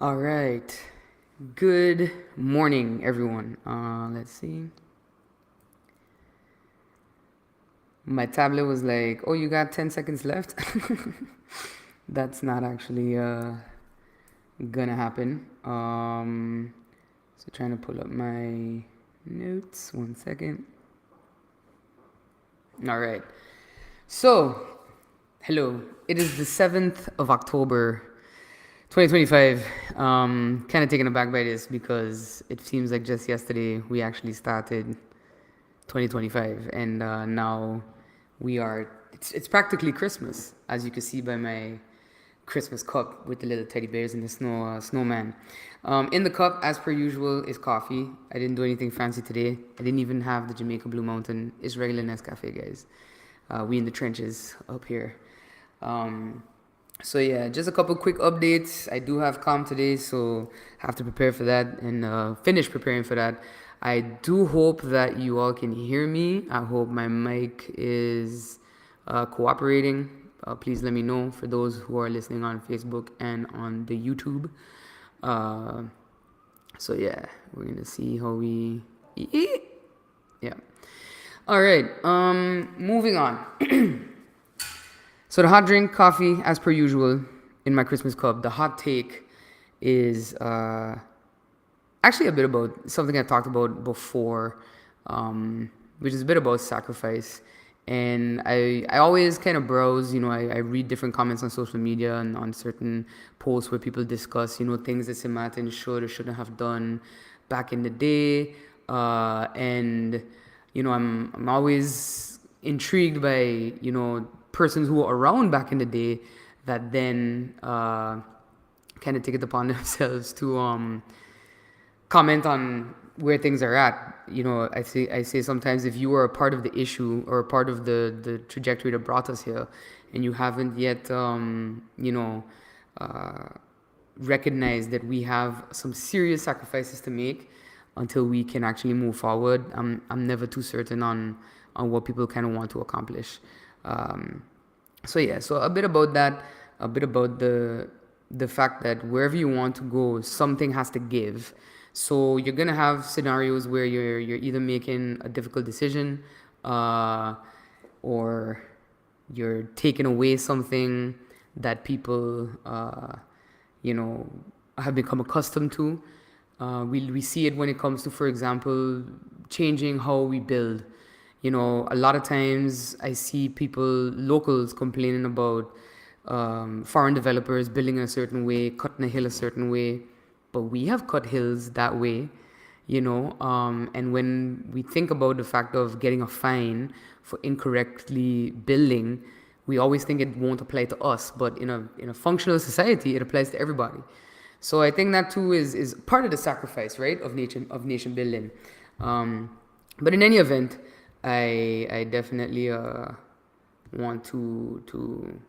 All right. Good morning, everyone. Let's see. My tablet was like, oh, you got 10 seconds left. That's not actually gonna happen. So trying to pull up my notes. 1 second. All right. So, hello. It is the 7th of October, 2025. Kind of taken aback by this because it seems like just yesterday we actually started 2025, and now we are. It's practically Christmas, as you can see by my Christmas cup with the little teddy bears and the snowman. In the cup, as per usual, is coffee. I didn't do anything fancy today. I didn't even have the Jamaica Blue Mountain. It's regular Nescafe, guys. We in the trenches up here. So yeah, just a couple quick updates. I do have calm today, so have to prepare for that and finish preparing for that. I do hope that you all can hear me. I hope my mic is cooperating. Please let me know for those who are listening on Facebook and on the YouTube. So yeah, we're gonna see how we. Yeah. All right. Moving on. So the hot drink, coffee, as per usual, in my Christmas cup. The hot take is actually a bit about something I talked about before, which is a bit about sacrifice. And I always kind of browse, I read different comments on social media and on certain posts where people discuss, things that St. Martin should or shouldn't have done back in the day. And I'm always intrigued by, persons who were around back in the day that then kind of take it upon themselves to comment on where things are at. I say sometimes if you were a part of the issue or a part of the trajectory that brought us here, and you haven't yet, recognized that we have some serious sacrifices to make until we can actually move forward. I'm never too certain on what people kind of want to accomplish. So a bit about that, a bit about the fact that wherever you want to go, something has to give. So you're gonna have scenarios where you're either making a difficult decision, or you're taking away something that people, have become accustomed to. We see it when it comes to, for example, changing how we build. A lot of times I see locals complaining about foreign developers building in a certain way, cutting a hill a certain way, but we have cut hills that way, and when we think about the fact of getting a fine for incorrectly building, we always think it won't apply to us, but in a functional society, it applies to everybody. So I think that too is part of the sacrifice, right, of nation building. But in any event, I definitely want to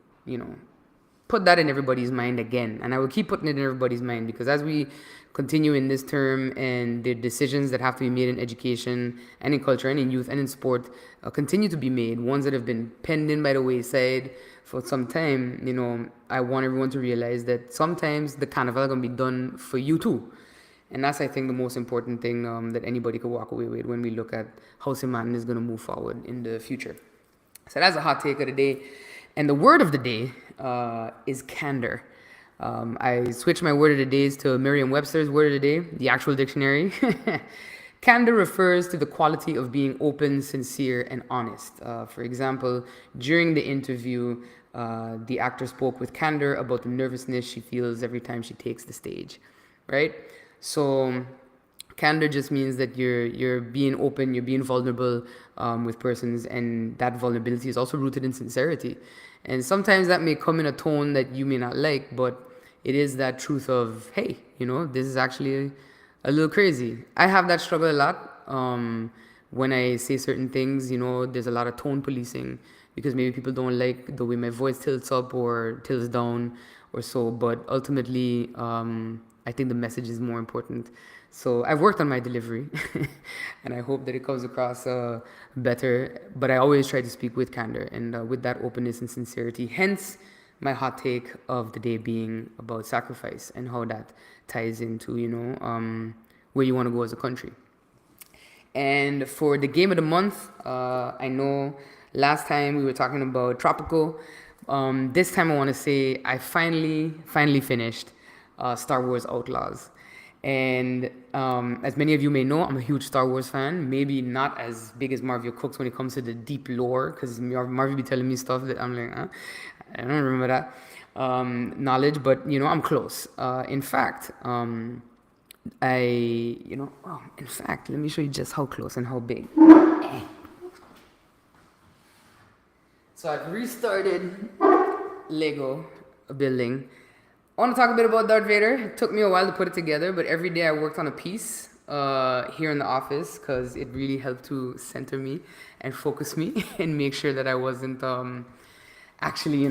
put that in everybody's mind again, and I will keep putting it in everybody's mind, because as we continue in this term and the decisions that have to be made in education and in culture and in youth and in sport continue to be made, ones that have been penned in by the wayside for some time, I want everyone to realize that sometimes the carnival is going to be done for you too. And that's, I think, the most important thing that anybody could walk away with when we look at how St. Martin is going to move forward in the future. So that's a hot take of the day. And the word of the day is candor. I switched my word of the days to Merriam-Webster's word of the day, the actual dictionary. Candor refers to the quality of being open, sincere, and honest. For example, during the interview, the actor spoke with candor about the nervousness she feels every time she takes the stage, right? So candor just means that you're being open, you're being vulnerable with persons, and that vulnerability is also rooted in sincerity. And sometimes that may come in a tone that you may not like, but it is that truth of, hey, this is actually a little crazy. I have that struggle a lot. When I say certain things, there's a lot of tone policing, because maybe people don't like the way my voice tilts up or tilts down or so. But ultimately, I think the message is more important. So I've worked on my delivery and I hope that it comes across better. But I always try to speak with candor and with that openness and sincerity. Hence, my hot take of the day being about sacrifice and how that ties into, where you want to go as a country. And for the game of the month, I know last time we were talking about Tropico. This time I want to say I finally finished Star Wars Outlaws. And as many of you may know, I'm a huge Star Wars fan. Maybe not as big as Marvel Cooks when it comes to the deep lore, because Marvel be telling me stuff that I'm like, I don't remember that knowledge, but I'm close. In fact, let me show you just how close and how big. So I've restarted Lego building. I want to talk a bit about Darth Vader. It took me a while to put it together, but every day I worked on a piece here in the office because it really helped to center me and focus me and make sure that I wasn't actually,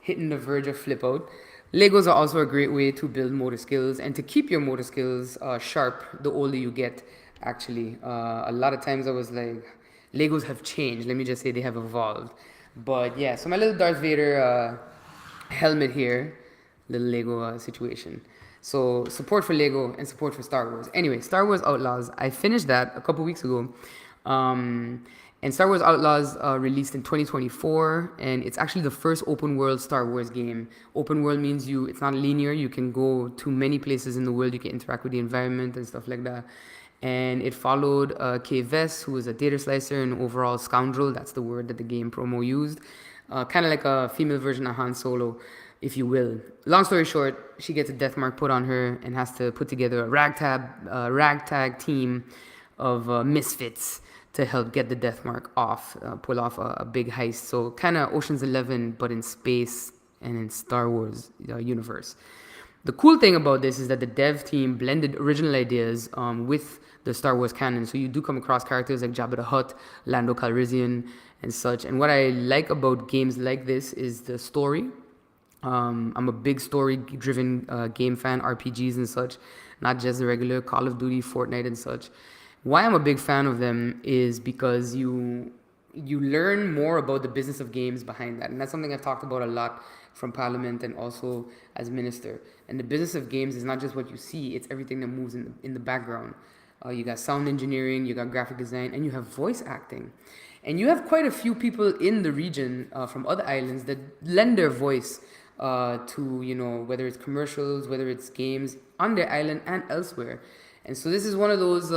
hitting the verge of flip out. Legos are also a great way to build motor skills and to keep your motor skills sharp the older you get, actually. A lot of times I was like, Legos have changed. Let me just say they have evolved. But yeah, so my little Darth Vader helmet here, little Lego situation. So support for Lego and support for Star Wars. Anyway, Star Wars Outlaws. I finished that a couple weeks ago. And Star Wars Outlaws released in 2024, and it's actually the first open world Star Wars game. Open world means it's not linear. You can go to many places in the world. You can interact with the environment and stuff like that. And it followed Kay Vess, who was a data slicer and overall scoundrel. That's the word that the game promo used. Kind of like a female version of Han Solo, if you will. Long story short, she gets a death mark put on her and has to put together a ragtag team of misfits to help get the death mark off, pull off a big heist. So kind of Ocean's 11, but in space and in Star Wars universe. The cool thing about this is that the dev team blended original ideas with the Star Wars canon. So you do come across characters like Jabba the Hutt, Lando Calrissian, and such. And what I like about games like this is the story. I'm a big story-driven game fan, RPGs and such, not just the regular Call of Duty, Fortnite, and such. Why I'm a big fan of them is because you learn more about the business of games behind that. And that's something I've talked about a lot from Parliament and also as minister. And the business of games is not just what you see, it's everything that moves in the background. You got sound engineering, you got graphic design, and you have voice acting. And you have quite a few people in the region from other islands that lend their voice to, whether it's commercials, whether it's games on their island and elsewhere. And so this is one of those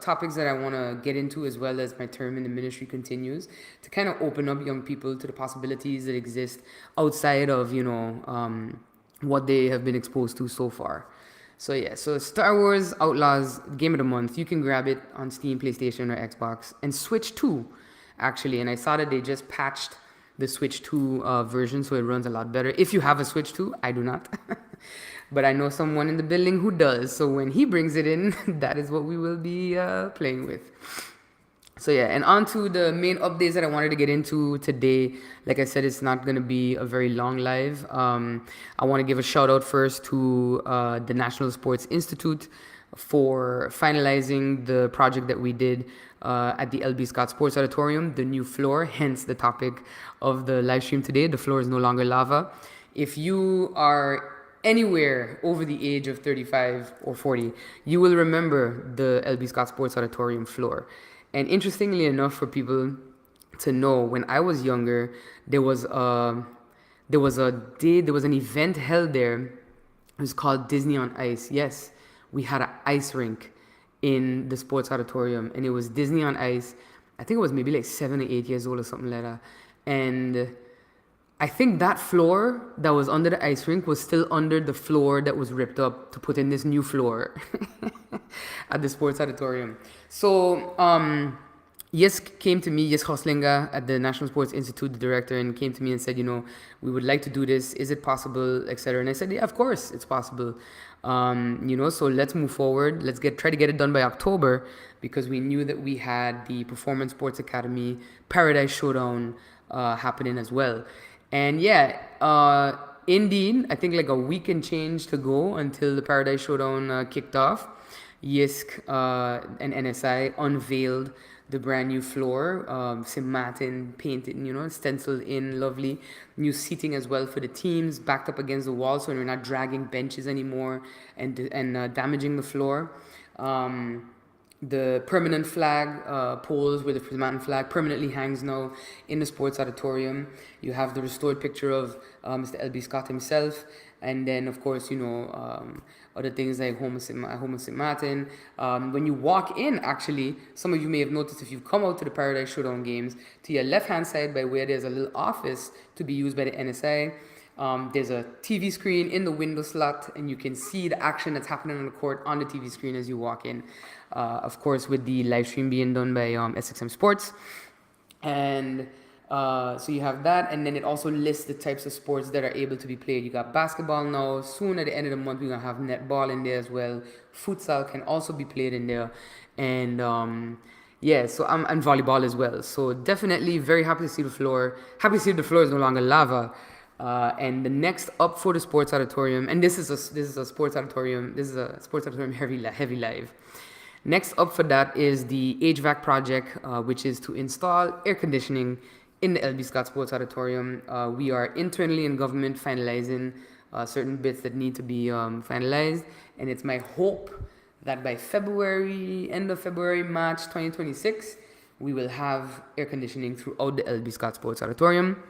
topics that I want to get into as well as my term in the ministry continues, to kind of open up young people to the possibilities that exist outside of, what they have been exposed to so far. So yeah, so Star Wars Outlaws Game of the Month, you can grab it on Steam, PlayStation, or Xbox, and Switch 2, actually. And I saw that they just patched the Switch 2 version, so it runs a lot better. If you have a Switch 2, I do not. But I know someone in the building who does. So when he brings it in, that is what we will be playing with. So yeah, and on to the main updates that I wanted to get into today. Like I said, it's not going to be a very long live. I want to give a shout out first to the National Sports Institute for finalizing the project that we did at the LB Scott Sports Auditorium, the new floor, hence the topic of the live stream today. The floor is no longer lava. If you are anywhere over the age of 35 or 40, you will remember the LB Scott Sports Auditorium floor. And interestingly enough, for people to know, when I was younger, there was an event held there. It was called Disney on Ice. Yes, we had an ice rink in the sports auditorium, and it was Disney on Ice. I think it was maybe like 7 or 8 years old or something like that. And I think that floor that was under the ice rink was still under the floor that was ripped up to put in this new floor at the sports auditorium. So, Yes came to me, Yes Hoslinga at the National Sports Institute, the director, and came to me and said, we would like to do this. Is it possible, etc. And I said, yeah, of course it's possible. So let's move forward. Let's try to get it done by October, because we knew that we had the Performance Sports Academy Paradise Showdown happening as well. And yeah, indeed, I think like a week and change to go until the Paradise Showdown kicked off. YISC and NSI unveiled the brand new floor, satin painted, stenciled in, lovely. New seating as well for the teams, backed up against the wall, so we're not dragging benches anymore and damaging the floor. The permanent flag poles where the mountain flag permanently hangs now in the sports auditorium. You have the restored picture of Mr. L.B. Scott himself. And then, of course, other things like Homer St. Martin. When you walk in, actually, some of you may have noticed if you've come out to the Paradise Showdown games, to your left-hand side by where there's a little office to be used by the NSI, there's a TV screen in the window slot, and you can see the action that's happening on the court on the TV screen as you walk in. Of course, with the live stream being done by SXM Sports. And So you have that, and then it also lists the types of sports that are able to be played. You got basketball now. Soon at the end of the month, we're gonna have netball in there as well. Futsal can also be played in there, and yeah, so I'm and volleyball as well. So definitely very happy to see the floor. Happy to see the floor is no longer lava. And the next up for the sports auditorium, and this is a sports auditorium. This is a sports auditorium heavy live. Next up for that is the HVAC project, which is to install air conditioning in the LB Scott Sports Auditorium. We are internally in government finalizing certain bits that need to be finalized, and it's my hope that by February, end of February, March 2026, we will have air conditioning throughout the LB Scott Sports Auditorium,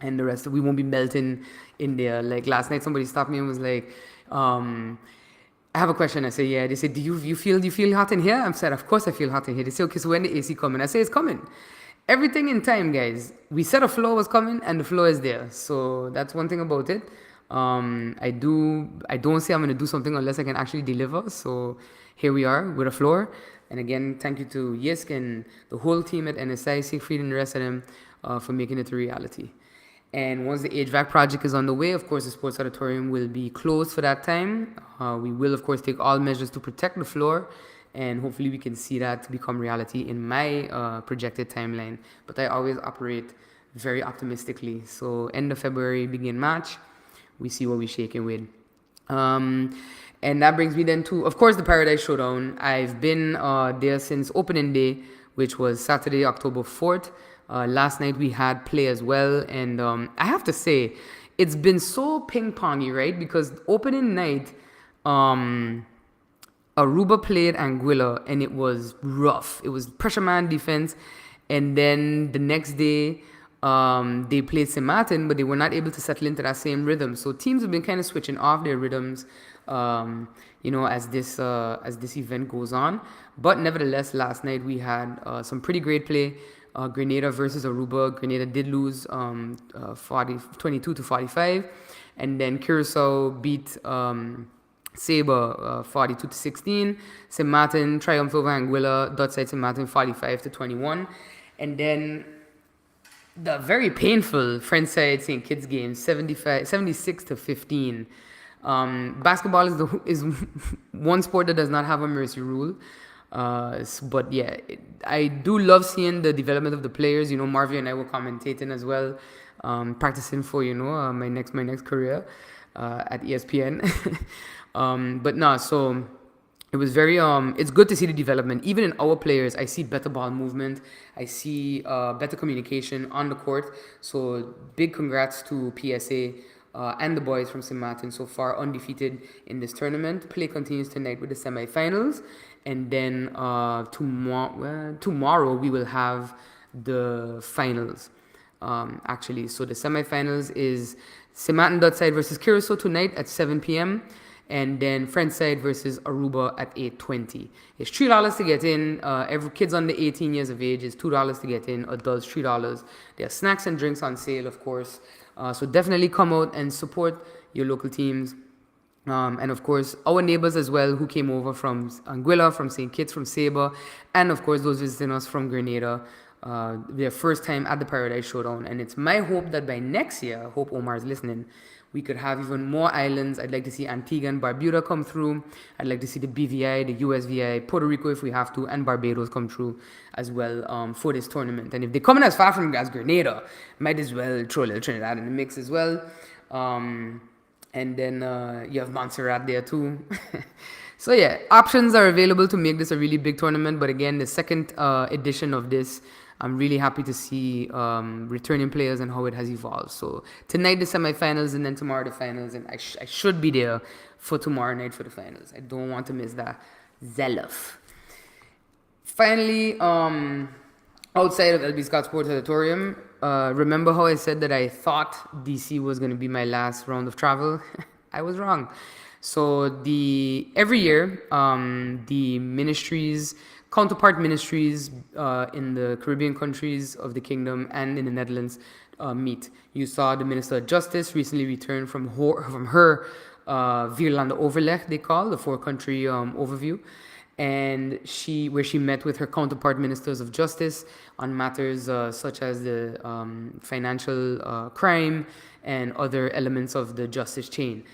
and the rest we won't be melting in there. Like last night, somebody stopped me and was like, I have a question. I say, yeah. They say, do you feel hot in here? I said, of course I feel hot in here. They say, okay, so when the AC coming? I say, it's coming. Everything in time, guys. We said a floor was coming, and the floor is there. So that's one thing about it. I don't say I'm gonna do something unless I can actually deliver. So here we are with a floor. And again, thank you to Yisk and the whole team at NSI, Siegfried and the rest of them for making it a reality. And once the HVAC project is on the way, of course, the sports auditorium will be closed for that time. We will, of course, take all measures to protect the floor, and hopefully we can see that become reality in my projected timeline. But I always operate very optimistically. So end of February, begin March, we see what we're shaking with. And that brings me then to, of course, the Paradise Showdown. I've been there since opening day, which was Saturday, October 4th. Last night we had play as well, and I have to say, it's been so ping-pongy, right? Because opening night, Aruba played Anguilla, and it was rough. It was pressure man defense, and then the next day, they played St. Martin, but they were not able to settle into that same rhythm. So teams have been kind of switching off their rhythms, as this event goes on. But nevertheless, last night we had some pretty great play. Grenada versus Aruba. Grenada did lose 22 to 45, and then Curacao beat Sabre 42 to 16. St. Martin triumphed over Anguilla. Dutch side St. Martin 45 to 21, and then the very painful French side St. Kitts game 76 to 15. Basketball is one sport that does not have a mercy rule. But yeah, I do love seeing the development of the players. Marvia and I were commentating as well, practicing for my next career at ESPN. But no, so it was very it's good to see the development. Even in our players, I see better ball movement. I see better communication on the court. So big congrats to PSA. And the boys from St. Martin so far undefeated in this tournament. Play continues tonight with the semifinals, and then tomorrow we will have the finals. Actually, so the semifinals is St. Martin Dutch side versus Curacao tonight at 7 p.m. and then French side versus Aruba at 8:20. It's $3 to get in. Every kids under 18 years of age is $2 to get in. Adults $3. There are snacks and drinks on sale, of course. So definitely come out and support your local teams. And of course, our neighbors as well who came over from Anguilla, from St. Kitts, from Sabre, and of course those visiting us from Grenada. Their first time at the Paradise Showdown. And it's my hope that by next year, I hope Omar's listening, we could have even more islands. I'd like to see Antigua and Barbuda come through. I'd like to see the BVI, the USVI, Puerto Rico if we have to, and Barbados come through as well for this tournament. And if they're coming as far from as Grenada, might as well throw a little Trinidad in the mix as well. And then you have Montserrat there too. So yeah, options are available to make this a really big tournament. But again, the second edition of this, I'm really happy to see returning players and how it has evolved. So tonight the semifinals, and then tomorrow the finals, and I should be there for tomorrow night for the finals. I don't want to miss that. Zelov. Finally, outside of LB Scott Sports Auditorium, remember how I said that I thought DC was going to be my last round of travel? I was wrong. So every year, the ministries, counterpart ministries in the Caribbean countries of the kingdom and in the Netherlands meet. You saw the Minister of Justice recently returned from her Vierlanden Overleg, they call, the four-country overview. and where she met with her counterpart ministers of justice on matters such as the financial crime and other elements of the justice chain.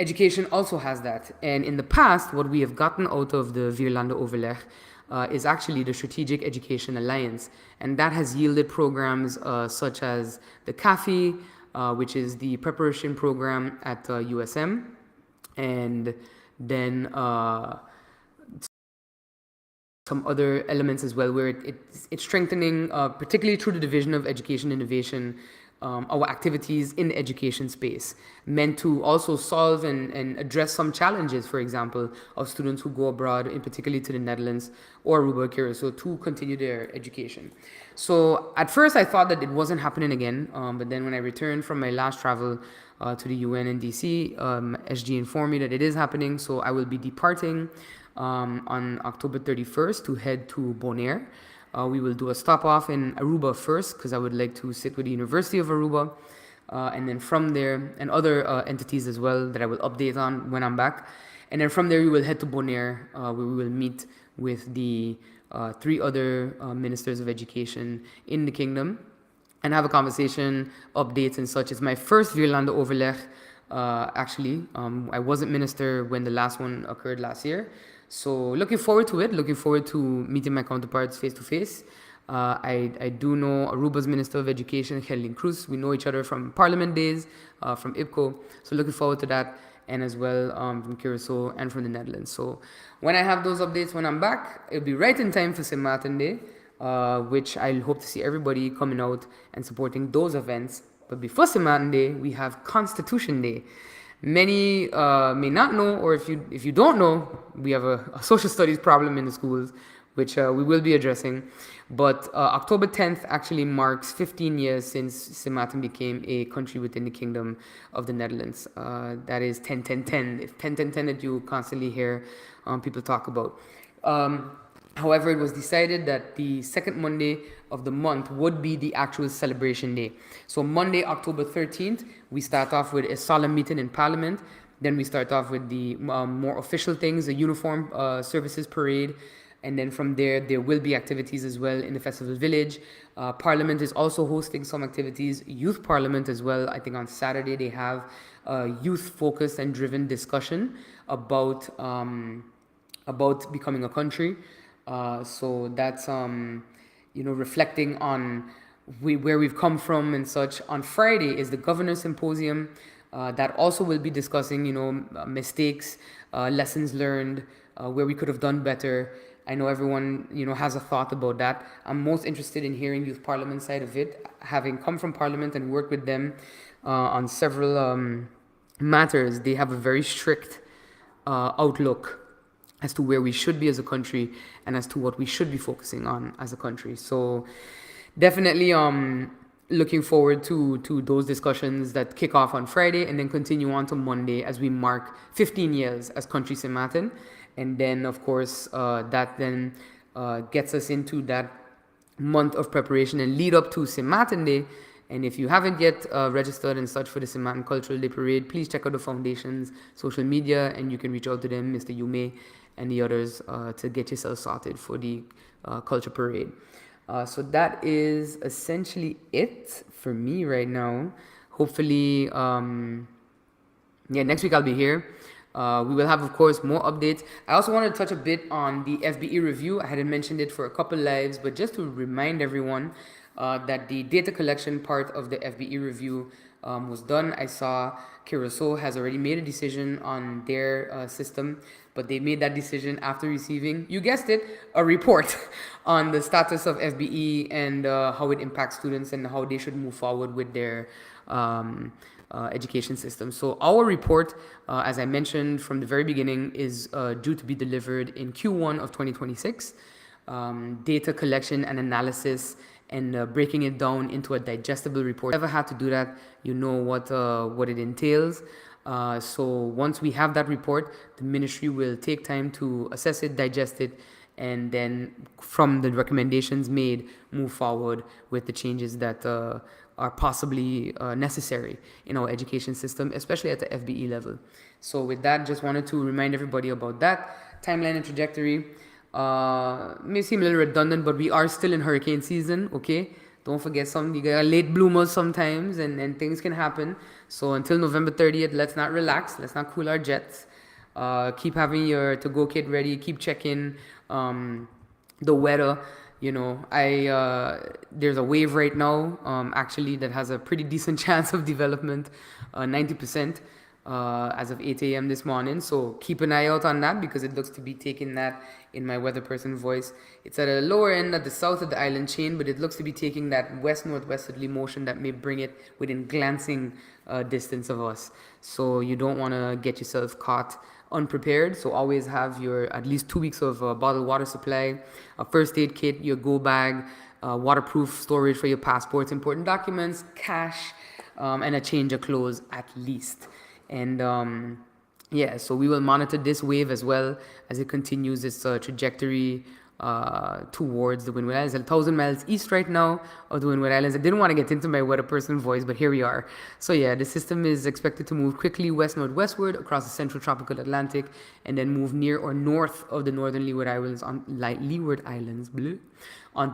Education also has that, and in the past, what we have gotten out of the Vierlande Overleg is actually the Strategic Education Alliance, and that has yielded programs such as the CAFI, which is the preparation program at USM, and then some other elements as well, where it's strengthening, particularly through the Division of Education Innovation, our activities in the education space, meant to also solve and address some challenges, for example, of students who go abroad, in particularly to the Netherlands or Aruba, Curacao, to continue their education. So at first I thought that it wasn't happening again, but then when I returned from my last travel to the UN in DC, SG informed me that it is happening, so I will be departing on October 31st to head to Bonaire. We will do a stop off in Aruba first, because I would like to sit with the University of Aruba, and then from there, and other entities as well that I will update on when I'm back. And then from there, we will head to Bonaire, where we will meet with the 3 other ministers of education in the kingdom and have a conversation, updates and such. It's my first Vierlande Overleg, actually. I wasn't minister when the last one occurred last year. So looking forward to it, looking forward to meeting my counterparts face to face. I do know Aruba's Minister of Education, Gerlin Cruz. We know each other from Parliament days, from IPCO. So looking forward to that, and as well from Curacao and from the Netherlands. So when I have those updates when I'm back, it'll be right in time for St. Martin Day, which I hope to see everybody coming out and supporting those events. But before St. Martin Day, we have Constitution Day. Many may not know, or if you don't know, we have a social studies problem in the schools, which we will be addressing. But October 10th actually marks 15 years since St. Martin became a country within the Kingdom of the Netherlands. That is 10-10-10. It's 10-10-10 that you constantly hear people talk about. However, it was decided that the second Monday of the month would be the actual celebration day. So Monday, October 13th, we start off with a solemn meeting in Parliament. Then we start off with the more official things, the uniform services parade. And then from there will be activities as well in the Festival Village. Parliament is also hosting some activities. Youth Parliament as well. I think on Saturday they have youth-focused and driven discussion about becoming a country. So that's reflecting on where we've come from and such. On Friday is the Governor Symposium that also will be discussing mistakes, lessons learned, where we could have done better. I know everyone has a thought about that. I'm most interested in hearing Youth Parliament side of it, having come from Parliament and worked with them on several matters. They have a very strict outlook as to where we should be as a country and as to what we should be focusing on as a country. So definitely looking forward to those discussions that kick off on Friday and then continue on to Monday as we mark 15 years as Country St. Martin. And then, of course, that then gets us into that month of preparation and lead up to St. Martin Day. And if you haven't yet registered and such for the St. Martin Cultural Day Parade, please check out the foundation's social media and you can reach out to them, Mr. Yume and the others, to get yourself sorted for the Culture Parade. So that is essentially it for me right now. Hopefully, next week I'll be here. We will have, of course, more updates. I also want to touch a bit on the FBE review. I hadn't mentioned it for a couple lives, but just to remind everyone that the data collection part of the FBE review was done. I saw Curacao has already made a decision on their system, but they made that decision after receiving, you guessed it, a report on the status of FBE and how it impacts students and how they should move forward with their education system. So our report, as I mentioned from the very beginning, is due to be delivered in Q1 of 2026. Data collection and analysis and breaking it down into a digestible report. If you ever had to do that, you know what it entails. So once we have that report, the ministry will take time to assess it, digest it, and then from the recommendations made, move forward with the changes that are possibly necessary in our education system, especially at the FBE level. So with that, just wanted to remind everybody about that. timeline and trajectory. May seem a little redundant, but we are still in hurricane season, okay? Don't forget, some you get late bloomers sometimes, and things can happen. So until November 30th, let's not relax. Let's not cool our jets. Keep having your to-go kit ready. Keep checking the weather. There's a wave right now, actually, that has a pretty decent chance of development, 90%, as of 8 a.m. this morning. So keep an eye out on that, because it looks to be taking that, in my weather person voice. It's at a lower end at the south of the island chain, but it looks to be taking that west-northwesterly motion that may bring it within glancing distance of us. So you don't want to get yourself caught unprepared. So always have your at least 2 weeks of bottled water supply, a first aid kit, your go bag, waterproof storage for your passports, important documents, cash, and a change of clothes at least. And yeah, so we will monitor this wave as well as it continues its trajectory towards the Windward Islands. 1,000 miles east right now of the Windward Islands. I didn't want to get into my weather person voice, but here we are. So yeah, the system is expected to move quickly west-northwestward across the central tropical Atlantic, and then move near or north of the northern Leeward Islands on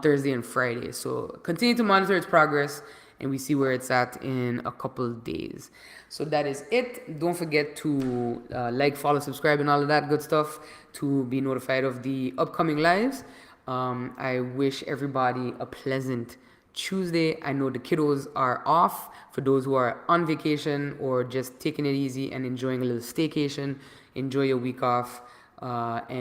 Thursday and Friday. So continue to monitor its progress, and we see where it's at in a couple days. So that is it. Don't forget to like, follow, subscribe, and all of that good stuff to be notified of the upcoming lives. I wish everybody a pleasant Tuesday. I know the kiddos are off. For those who are on vacation or just taking it easy and enjoying a little staycation, enjoy your week off. And